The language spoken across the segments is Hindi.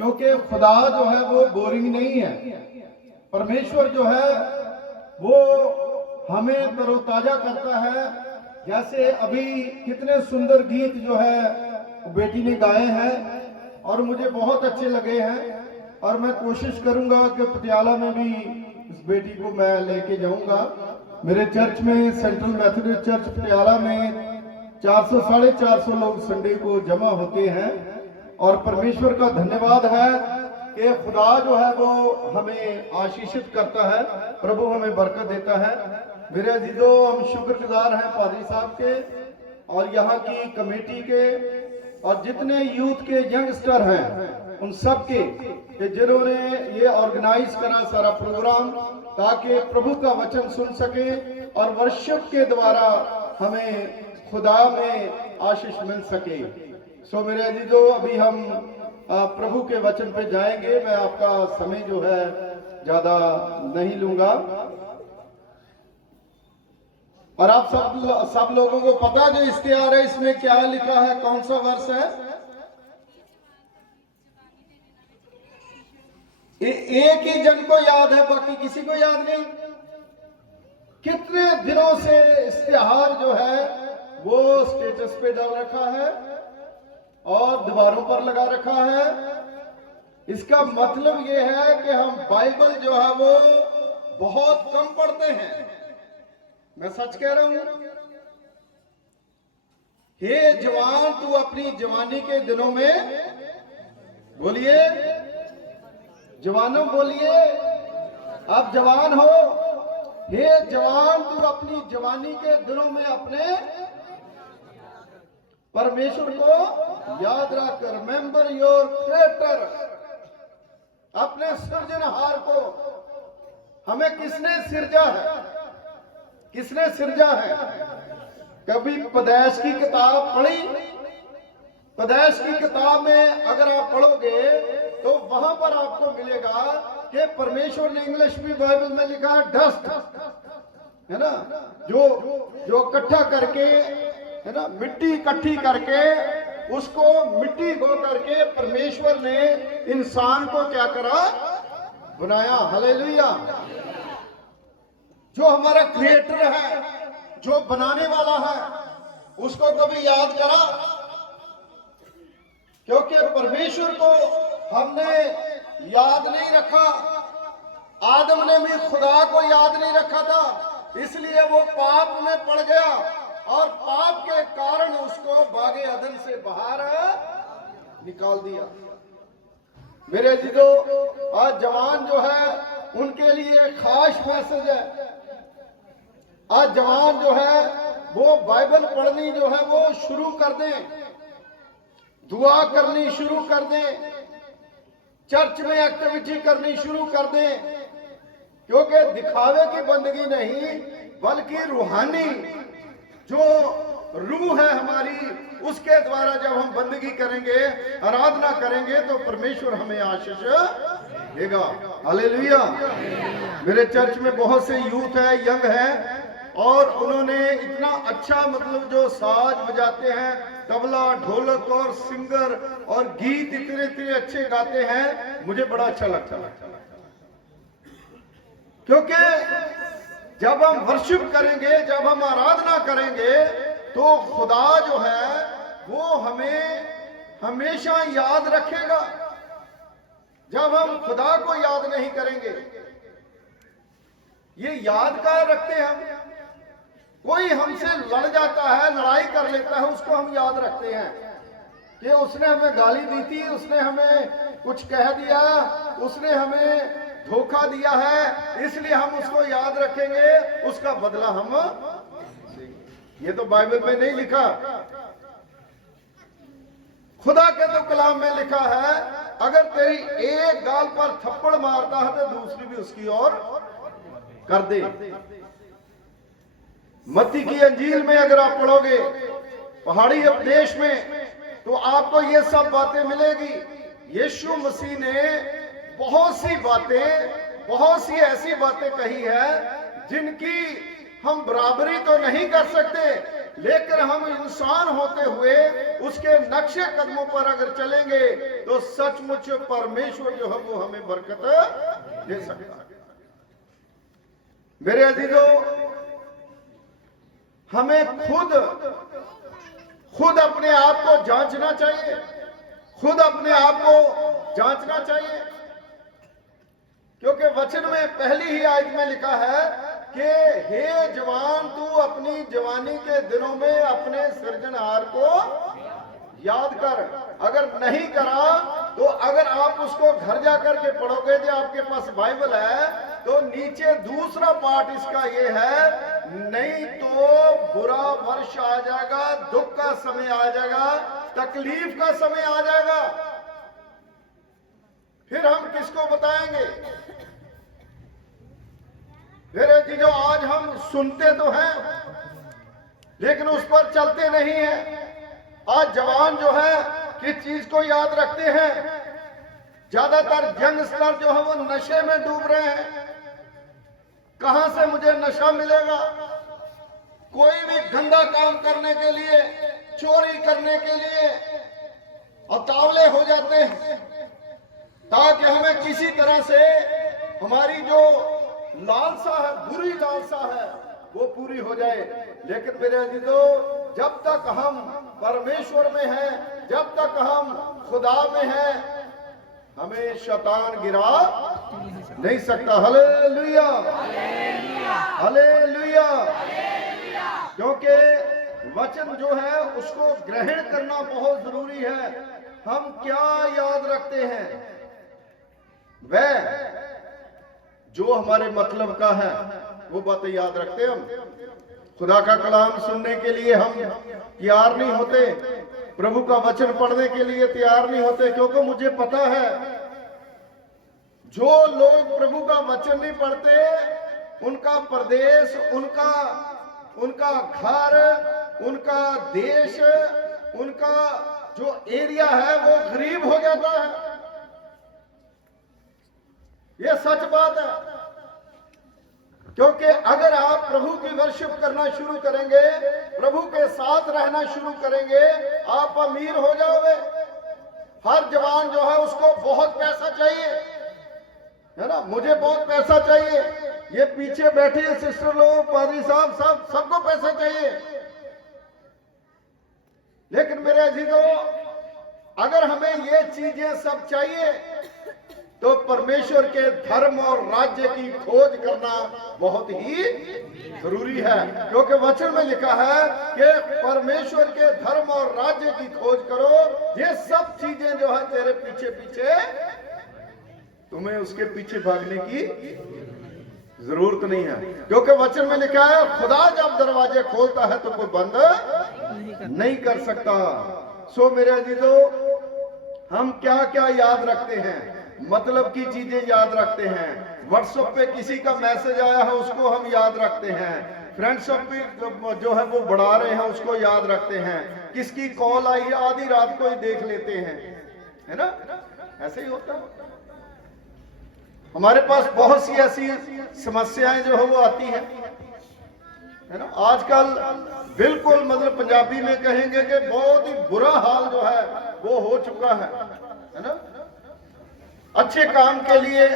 क्योंकि खुदा जो है वो बोरिंग नहीं है। परमेश्वर जो है वो हमें तरोताजा करता है। जैसे अभी कितने सुंदर गीत जो है बेटी ने गाए हैं और मुझे बहुत अच्छे लगे हैं, और मैं कोशिश करूंगा कि पटियाला में भी इस बेटी को मैं लेके जाऊंगा। मेरे चर्च में, सेंट्रल मेथोडिस्ट चर्च पटियाला में 400 साढ़े 400 लोग संडे को जमा होते हैं, और परमेश्वर का धन्यवाद है कि खुदा जो है वो हमें आशीषित करता है, प्रभु हमें बरकत देता है। मेरे अजीजों, हम शुक्रगुजार हैं पादरी साहब के और यहाँ की कमेटी के और जितने यूथ के यंगस्टर हैं उन सब के, कि जिन्होंने ये ऑर्गेनाइज करा सारा प्रोग्राम, ताकि प्रभु का वचन सुन सके और वर्शिप के द्वारा हमें खुदा में आशीष मिल सके। सो मेरे अजीजों, अभी हम प्रभु के वचन पे जाएंगे। मैं आपका समय जो है ज्यादा नहीं लूंगा। और आप सब लोगों को पता जो इश्तिहार है इसमें क्या लिखा है, कौन सा वर्ष है? एक ही जन को याद है, बाकी किसी को याद नहीं। कितने दिनों से इश्तिहार जो है वो स्टेटस पे डाल रखा है और दीवारों पर लगा रखा है। इसका मतलब ये है कि हम बाइबल जो है वो बहुत कम पढ़ते हैं। मैं सच कह रहा हूं। हे जवान, तू अपनी जवानी के दिनों में, बोलिए जवानों, बोलिए आप जवान हो। हे जवान, तू अपनी जवानी के दिनों में अपने परमेश्वर को याद रख। रिमेंबर योर क्रिएटर, अपने सृजनहार को। हमें किसने सिरजा है? किसने सिरजा है? कभी पैदाइश की किताब पढ़ी? पैदाइश की किताब में अगर आप पढ़ोगे तो वहां पर आपको मिलेगा कि परमेश्वर ने इंग्लिश में बाइबल में लिखा है डस्ट, है ना, जो इकट्ठा करके, है ना, मिट्टी इकट्ठी करके उसको मिट्टी हो करके परमेश्वर ने इंसान को क्या करा? बनाया। हालेलुया। जो हमारा क्रिएटर है, जो बनाने वाला है, उसको कभी याद करा? क्योंकि परमेश्वर को हमने याद नहीं रखा। आदम ने भी खुदा को याद नहीं रखा था, इसलिए वो पाप में पड़ गया और पाप के कारण उसको बागे अदन से बाहर निकाल दिया। मेरे अजीजों, आज जवान जो है उनके लिए खास मैसेज है। आज जवान जो है वो बाइबल पढ़नी जो है वो शुरू कर दें, दुआ करनी शुरू कर दें, चर्च में एक्टिविटी करनी शुरू कर दें, क्योंकि दिखावे की बंदगी नहीं बल्कि रूहानी जो रूह है हमारी, उसके द्वारा जब हम बंदगी करेंगे, आराधना करेंगे, तो परमेश्वर हमें आशीष देगा। हालेलुया। मेरे चर्च में बहुत से यूथ है, यंग है, और उन्होंने इतना अच्छा, मतलब जो साज बजाते हैं, तबला, ढोलक और सिंगर और गीत इतने इतने अच्छे गाते हैं, मुझे बड़ा अच्छा लगता है। क्योंकि जब हम वर्शिप करेंगे, जब हम आराधना करेंगे, तो खुदा जो है वो हमें हमेशा याद रखेगा। जब हम खुदा को याद नहीं करेंगे, ये याद का रखते हैं हम। कोई हमसे लड़ जाता है, लड़ाई कर लेता है, उसको हम याद रखते हैं कि उसने हमें गाली दी थी, उसने हमें कुछ कह दिया, उसने हमें धोखा दिया है, इसलिए हम उसको याद रखेंगे, उसका बदला हम। ये तो बाइबल में नहीं लिखा। खुदा के तो कलाम में लिखा है, अगर तेरी एक गाल पर थप्पड़ मारता है तो दूसरी भी उसकी ओर कर दे। मत्ती की अंजील में अगर आप पढ़ोगे, पहाड़ी उपदेश में, तो आपको ये सब बातें मिलेगी। यीशु मसीह ने बहुत सी बातें, बहुत सी ऐसी बातें कही है जिनकी हम बराबरी तो नहीं कर सकते, लेकर हम इंसान होते हुए उसके नक्शे कदमों पर अगर चलेंगे तो सचमुच परमेश्वर जो है वो हमें बरकत दे सकता है। मेरे अजीजों, हमें खुद अपने आप को जांचना चाहिए, खुद अपने आप को जांचना चाहिए, क्योंकि वचन में पहली ही आयत में लिखा है कि हे जवान, तू अपनी जवानी के दिनों में अपने सृजनहार को याद कर। अगर नहीं करा तो अगर आप उसको घर जाकर के पढ़ोगे, जो आपके पास बाइबल है, तो नीचे दूसरा पार्ट इसका ये है, नहीं तो बुरा वर्ष आ जाएगा, दुख का समय आ जाएगा, तकलीफ का समय आ जाएगा, फिर हम किसको बताएंगे। मेरे चीजों, आज हम सुनते तो हैं लेकिन उस पर चलते नहीं हैं। आज जवान जो है किस चीज को याद रखते हैं? ज्यादातर यंगस्टर जो है वो नशे में डूब रहे हैं। कहां से मुझे नशा मिलेगा? कोई भी गंदा काम करने के लिए, चोरी करने के लिए उतावले हो जाते हैं ताकि हमें किसी तरह से हमारी जो लालसा है, बुरी लालसा है, वो पूरी हो जाए। लेकिन मेरे अजीजों, जब तक हम परमेश्वर में हैं, जब तक हम खुदा में हैं, हमें शैतान गिरा नहीं सकता। Hallelujah, hallelujah. क्योंकि वचन जो है उसको ग्रहण करना बहुत जरूरी है। हम क्या याद रखते हैं? वह जो हमारे मतलब का है वो बातें याद रखते हैं। हम खुदा का कलाम सुनने के लिए हम तैयार नहीं होते, प्रभु का वचन पढ़ने के लिए तैयार नहीं होते, क्योंकि मुझे पता है जो लोग प्रभु का वचन नहीं पढ़ते, उनका प्रदेश, उनका घर, उनका देश, उनका जो एरिया है वो गरीब हो जाता है। ये सच बात है, क्योंकि अगर आप प्रभु की वर्शिप करना शुरू करेंगे, प्रभु के साथ रहना शुरू करेंगे, आप अमीर हो जाओगे। हर जवान जो है उसको बहुत पैसा चाहिए, है ना? मुझे बहुत पैसा चाहिए, ये पीछे बैठे सिस्टर लोग, पादरी साहब, सबको पैसा चाहिए। लेकिन मेरे अजीजों, अगर हमें ये चीजें सब चाहिए तो परमेश्वर के धर्म और राज्य की खोज करना बहुत ही जरूरी है, क्योंकि वचन में लिखा है कि परमेश्वर के धर्म और राज्य की खोज करो, ये सब चीजें जो है तेरे पीछे पीछे, तुम्हें उसके पीछे भागने की जरूरत नहीं है, क्योंकि वचन में लिखा है खुदा जब दरवाजे खोलता है तो कोई बंद नहीं कर सकता। सो मेरे अजीजों, हम क्या क्या याद रखते हैं? मतलब की चीजें याद रखते हैं। व्हाट्सएप पे किसी का मैसेज आया है उसको हम याद रखते हैं। फ्रेंडशिप पे जो है वो बढ़ा रहे हैं उसको याद रखते हैं। किसकी कॉल आई है आधी रात को ही देख लेते हैं, है ना? ऐसे ही होता है। हमारे पास बहुत सी ऐसी समस्याएं जो है वो आती है ना? आजकल बिल्कुल मतलब पंजाबी में कहेंगे कि बहुत ही बुरा हाल जो है वो हो चुका है ना? अच्छे काम के लिए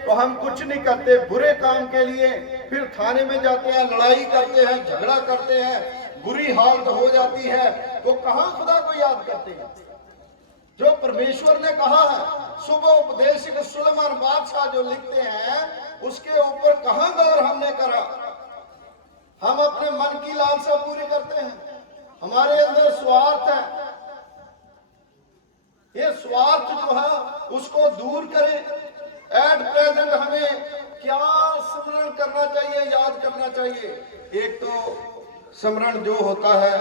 तो हम कुछ नहीं करते, बुरे काम के लिए फिर थाने में जाते हैं, लड़ाई करते हैं, झगड़ा करते हैं, बुरी हालत हो जाती है, तो कहां खुदा को याद करते हैं? जो परमेश्वर ने कहा है, सुबह उपदेशक सुलेमान बादशाह जो लिखते हैं उसके ऊपर कहां गौर हमने करा? हम अपने मन की लालसा पूरी करते हैं, हमारे अंदर स्वार्थ है, ये स्वार्थ जो है उसको दूर करें। एट प्रेजेंट हमें क्या स्मरण करना चाहिए, याद करना चाहिए? एक तो स्मरण जो होता है,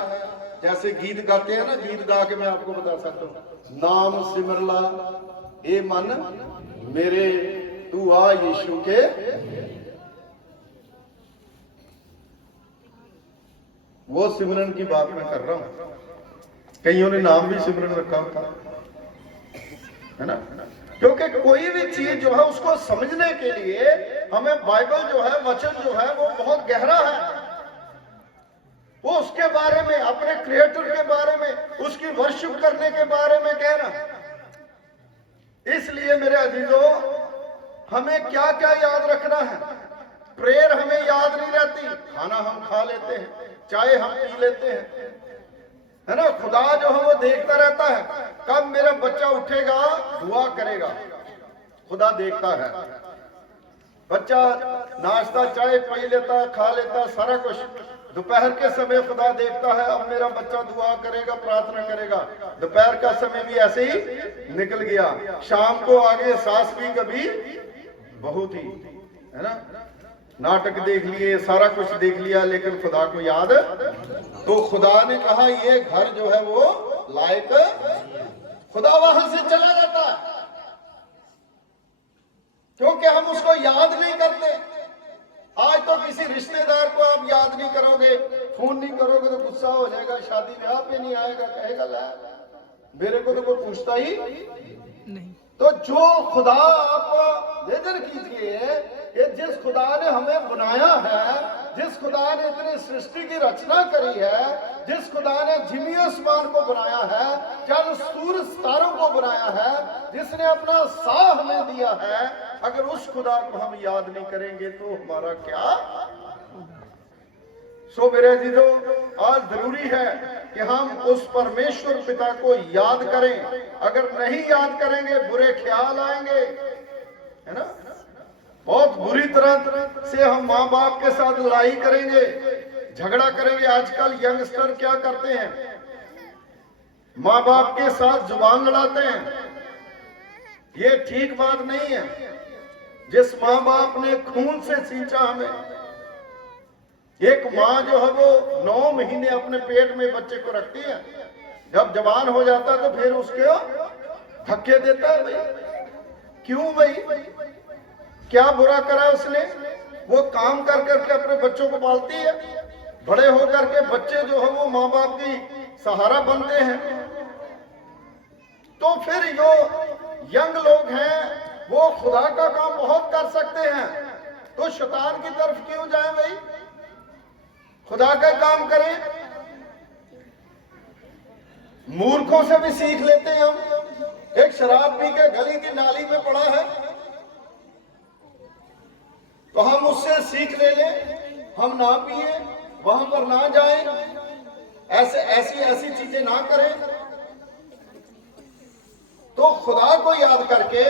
जैसे गीत गाते हैं ना, गीत गा के मैं आपको बता सकता हूँ, नाम सिमरला ए मन मेरे, तू आ यीशु के, वो सिमरन की बात मैं कर रहा हूं। कईयों ने नाम भी सिमरन रखा था, है ना? क्योंकि कोई भी चीज जो है उसको समझने के लिए हमें बाइबल जो है, वचन जो है वो बहुत गहरा है। वो उसके बारे में, अपने क्रिएटर के बारे में, उसकी वर्शिप करने के बारे में कह रहा है। इसलिए मेरे अजीजों, हमें क्या क्या याद रखना है। प्रेयर हमें याद नहीं रहती, खाना हम खा लेते हैं, चाय हम पी लेते हैं, है ना। खुदा जो है वो देखता रहता है, कब मेरा बच्चा उठेगा, दुआ करेगा। खुदा देखता है, बच्चा नाश्ता चाय पी लेता, खा लेता, सारा कुछ। दोपहर के समय खुदा देखता है, अब मेरा बच्चा दुआ करेगा, प्रार्थना करेगा। दोपहर का समय भी ऐसे ही निकल गया, शाम को आगे सास भी कभी बहू थी, है ना। नाटक देख लिए, सारा कुछ देख लिया, लेकिन खुदा को याद। तो खुदा ने कहा ये घर जो है वो लायक, खुदा वहां से चला जाता है क्योंकि हम उसको याद नहीं करते। आज तो किसी रिश्तेदार को आप याद नहीं करोगे, फोन नहीं करोगे तो गुस्सा हो जाएगा, शादी ब्याह पे नहीं आएगा, कहेगा ला मेरे को तो कोई पूछता ही नहीं। तो जो खुदा आप लेजर कीजिए, ये जिस खुदा ने हमें बनाया है, जिस खुदा ने इतनी सृष्टि की रचना करी है, जिस खुदा ने जिमी आसमान को बनाया है, चंद सूरज सितारों को बनाया है, जिसने अपना साह हमें दिया है, अगर उस खुदा को हम याद नहीं करेंगे तो हमारा क्या। सो मेरे अजीजों, आज जरूरी है कि हम उस परमेश्वर पिता को याद करें। अगर नहीं याद करेंगे बुरे ख्याल आएंगे, है ना। बहुत बुरी तरह से हम माँ बाप के साथ लड़ाई करेंगे, झगड़ा करेंगे। आजकल यंगस्टर क्या करते हैं, माँ बाप के साथ जुबान लड़ाते हैं। ये ठीक बात नहीं है। जिस माँ बाप ने खून से सींचा हमें, एक माँ जो है वो 9 महीने अपने पेट में बच्चे को रखती है, जब जवान हो जाता है तो फिर उसके धक्के देता है। भाई क्यों भाई, क्या बुरा करा उसने। वो काम कर करके अपने बच्चों को पालती है, बड़े होकर के बच्चे जो है वो माँ बाप की सहारा बनते हैं। तो फिर जो यंग लोग हैं वो खुदा का काम बहुत कर सकते हैं, तो शैतान की तरफ क्यों जाएं भाई, खुदा का काम करें। मूर्खों से भी सीख लेते हैं हम। एक शराब पी के गली की नाली में पड़ा है तो हम उससे सीख ले लें, हम ना पिए, वहां पर ना जाएं, ऐसी चीजें ना करें। तो खुदा को याद करके,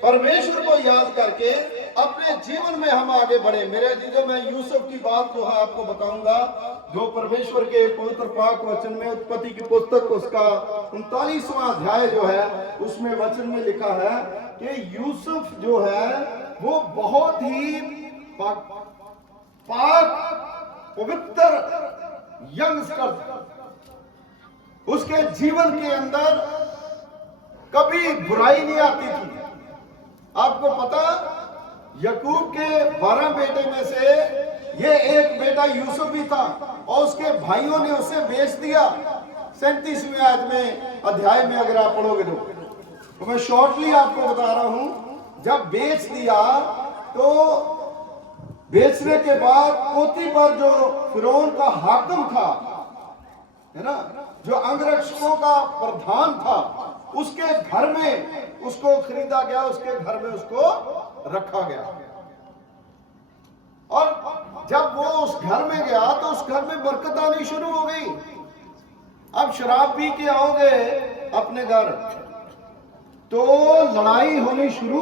परमेश्वर को याद करके अपने जीवन में हम आगे बढ़े। मेरे अजीजों, मैं यूसुफ की बात जो है आपको बताऊंगा, जो परमेश्वर के पवित्र पाक वचन में उत्पत्ति की पुस्तक उसका 39वां अध्याय जो है उसमें वचन में लिखा है कि यूसुफ जो है वो बहुत ही पाक पवित्र यंगस्टर था। उसके जीवन के अंदर कभी बुराई नहीं आती थी। आपको पता, याकूब के 12 बेटे में से ये एक बेटा यूसुफ भी था और उसके भाइयों ने उसे बेच दिया। 37वें अध्याय में अगर आप पढ़ोगे तो मैं शॉर्टली आपको बता रहा हूं। जब बेच दिया तो बेचने के बाद पोतीफर जो फिरौन का हाकिम था, है ना, जो अंगरक्षकों का प्रधान था, उसके घर में उसको खरीदा गया, उसके घर में उसको रखा गया। और जब वो उस घर में गया तो उस घर में बरकत आनी शुरू हो गई। अब शराब पी के आओगे अपने घर तो लड़ाई होनी शुरू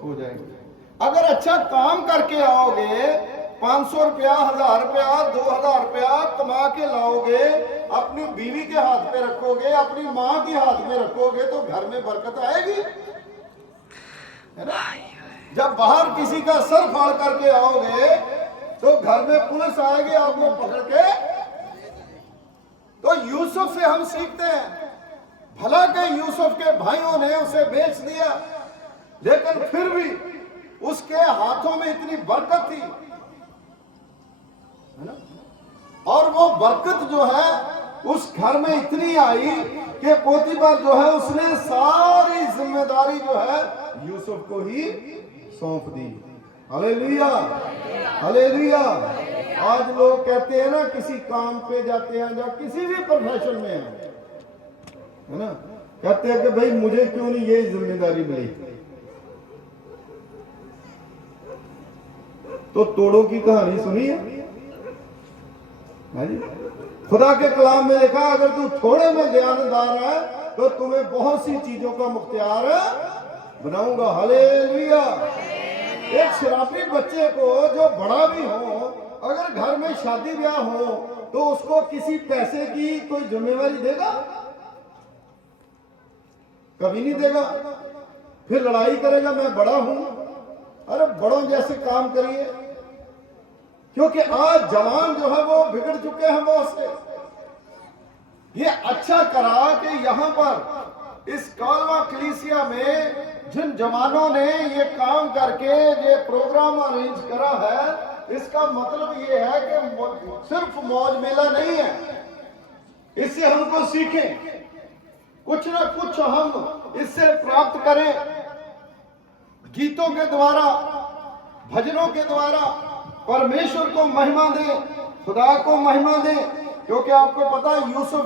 हो जाएगी। अगर अच्छा काम करके आओगे, 500 रुपया, 1000 रुपया, 2000 रुपया कमा के लाओगे, अपनी बीवी के हाथ में रखोगे, अपनी माँ के हाथ में रखोगे तो घर में बरकत आएगी, है ना। जब बाहर किसी का सर फाड़ करके आओगे तो घर में पुलिस आएगी आपको पकड़ के। तो यूसुफ से हम सीखते हैं। भला के यूसुफ के भाइयों ने उसे बेच दिया, लेकिन फिर भी उसके हाथों में इतनी बरकत थी, है ना। और वो बरकत जो है उस घर में इतनी आई कि पोतीफर जो है उसने सारी जिम्मेदारी जो है यूसुफ को ही सौंप दी। Hallelujah, hallelujah. आज लोग कहते हैं ना, किसी काम पे जाते हैं या किसी भी प्रोफेशन में है ना, कहते हैं कि भाई मुझे क्यों नहीं ये जिम्मेदारी मिली। तो तोड़ों की कहानी सुनी है जी? खुदा के कलाम में लिखा, अगर तू थोड़े में ध्यानदार है तो तुम्हें बहुत सी चीजों का मुख्तियार बनाऊंगा। हालेलुया। एक शराबी बच्चे को जो बड़ा भी हो, अगर घर में शादी ब्याह हो तो उसको किसी पैसे की कोई जिम्मेवारी देगा? कभी नहीं देगा। फिर लड़ाई करेगा, मैं बड़ा हूं। अरे बड़ों जैसे काम करिए, क्योंकि आज जवान जो है वो बिगड़ चुके हैं बहुत से। ये अच्छा करा कि यहां पर इस कालवा कलीसिया में जिन जवानों ने ये काम करके ये प्रोग्राम अरेंज करा है, इसका मतलब ये है कि सिर्फ मौज मेला नहीं है। इससे हमको सीखें, कुछ ना कुछ हम इससे प्राप्त करें। गीतों के द्वारा, भजनों के द्वारा परमेश्वर को महिमा दें, खुदा को महिमा दें। क्योंकि आपको पता है यूसुफ